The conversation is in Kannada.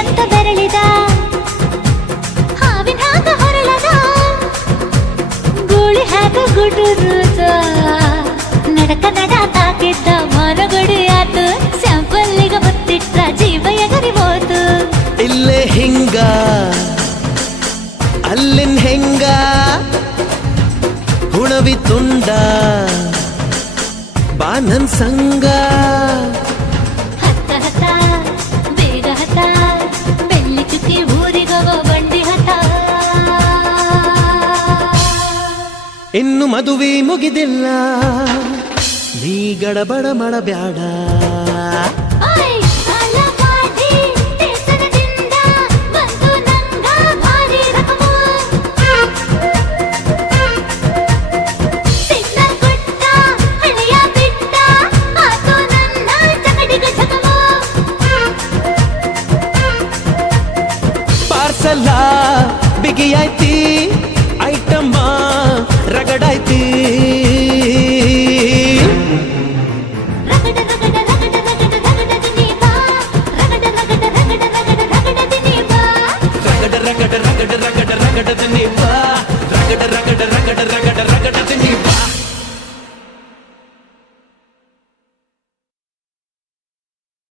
ಅಂತ ಬೆರಳಿದ ಹಾವಿನ ಹಾಗ ಹೊರಳದ ಗೂಳಿ ಹಾಗ ಗುಡುರುದ ನಡಕ ನಡ ತಾಕಿದ್ದ ಮರಗಡಿ ಆತು ಸ್ಯಾಂಪಲ್ಲಿಗ ಮುತ್ತಿಟ್ಟ ಜೀವ ಎಗರಿ ಹೋತು ಇಲ್ಲೇ ಹಿಂಗ ಅಲ್ಲಿನ್ ಹೆಂಗ ಹುಣವಿ ತುಂಡ ಬಾ ನನ್ ಸಂಗ ಹತ್ತ ಹತ್ತ ಬೇಗ ಹತ್ತ ಬೆಳ್ಳಿ ಚುಕ್ಕಿ ಊರಿಗವ ಬಂಡಿ ಹತ್ತ ಇನ್ನು ಮದುವೆ ಮುಗಿದಿಲ್ಲ ನೀ ಗಡಬಡ ಮಾಡಬ್ಯಾಡ ಓಯ್ ಸಾಲಗಾಡಿ ದೇಶದಿಂದ ಬಂದು ನಂಗ ಭಾರಿ ರಕಮು ಸಿಗ್ನಲ್ ಕೊಟ್ಟ ಹಳೆಯ ಬಿಟ್ಟ ಆತು ನನ್ನ ಚಕಡಿಗ ಚಕಮು ಪಾರ್ಸಲ್ಲ ಬಿಗಿಯಾಯ್ತಿ ಐಟಮ್ಮ ರಗಡಾಯ್ತಿ ರಗಡ ರಗಡ ರಗಡ ರಗಡ ರಗಡ ದಿನೀಬಾ ರಗಡ ರಗಡ ರಗಡ ರಗಡ ರಗಡ ದಿನೀಬಾ ರಗಡ ರಗಡ ರಗಡ ರಗಡ ರಗಡ ನೀ ಬಾ ರಗಡ ರಗಡ ರಗಡ ರಗಡ